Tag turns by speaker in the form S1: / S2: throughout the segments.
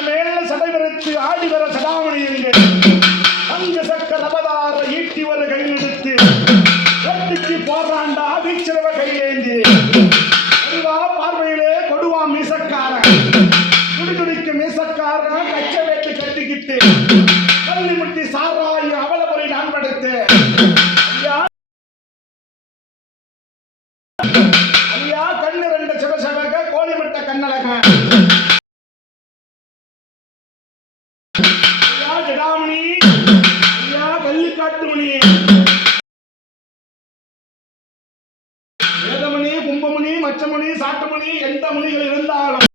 S1: மேல சடைவரத்து ஆடி வர சடாமணி என்கிற தங்க சக்க நவதார ஈட்டி வர கை எடுத்து வெட்டிக்கு போறாண்டா வீச்சிரவ கையேந்தி அறிவா பார்வையிலே கொடுவா மீசக்காரன். துடி துடிக்கு மீசக்காரன் கச்ச வேட்டு கட்டிக்கிட்டு. கும்பமணி சாட்டு மணி எந்த மணிகள் இருந்தாலும்.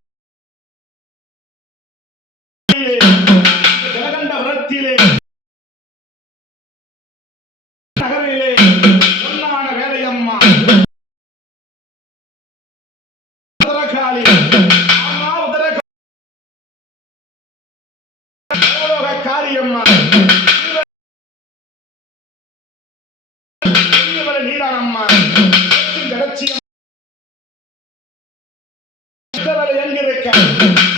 S1: ஜலகண்ட விரத்திலே. நகரிலே பொன்னான வேலையம்மா. உதரகாளி எங்க இருக்க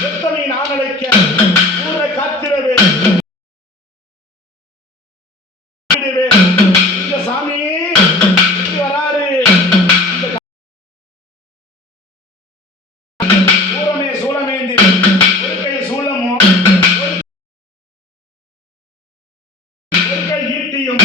S1: எத்தனை நான் அழைக்க ஊரை காத்திரவே இந்த சாமி இப்படி வராரு? இந்த சூலமே சூலமேந்தி ஒரு கை சூலமோ ஒரு கை ஈட்டியும்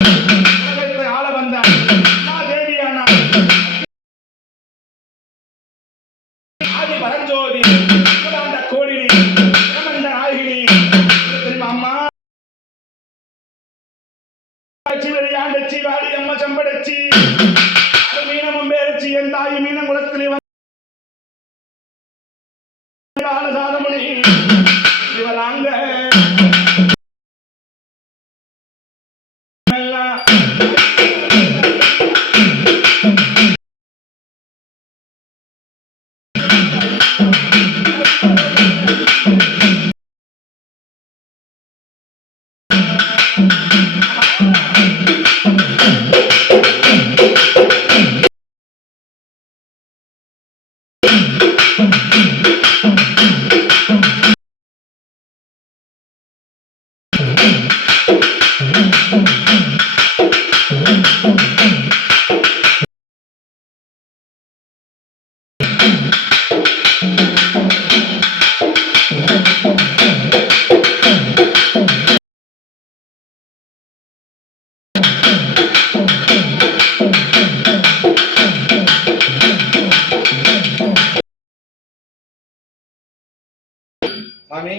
S1: கண்பெடுத்த ஆள வந்த அம்மா ஆதி பரஞ்சோதி கோடினி நாயகினி. அம்மா? விளையாண்டச்சி வாடி அம்மா செம்படச்சி. மீனமும் பேரச்சி என் தாய் மீன குளத்திலே வந்து சாதம் மாமி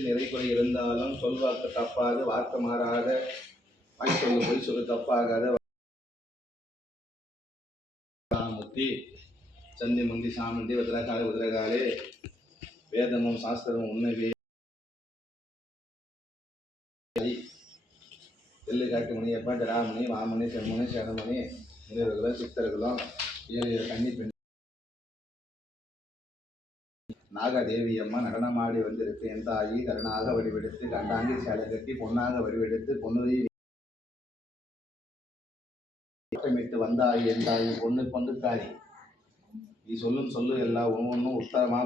S2: நிறை இருந்தாலும் சொல்வாக்கு தப்பாது வார்த்தை மாறாத வாய் சொல்லு பொய் சொல்லு தப்பாகாத முத்தி சந்தி முந்தி சாமந்தி உதிரகாலே உதிரகாலே வேதமும் சாஸ்திரமும் உண்மையே எள்ளு காட்டுமணி மணியப்பா ஜடாமணி மாமணி செம்மணி சேனமணி முனிவர்களும் சித்தர்களும் ஏழு ஏழு கன்னி பெண். நாகதேவி அம்மா நடனமாடி வந்திருக்கு. என் தாயி கருணாக வடிவெடுத்து கண்டாங்கி சேலை கட்டி பொன்னாக வடிவெடுத்து பொன்னுரி வட்டமிட்டு வந்தாய். என் தாயி பொண்ணு பொண்ணுக்காரி நீ சொல்லும் சொல்லு எல்லாம் ஒவ்வொன்றும் உத்தரமா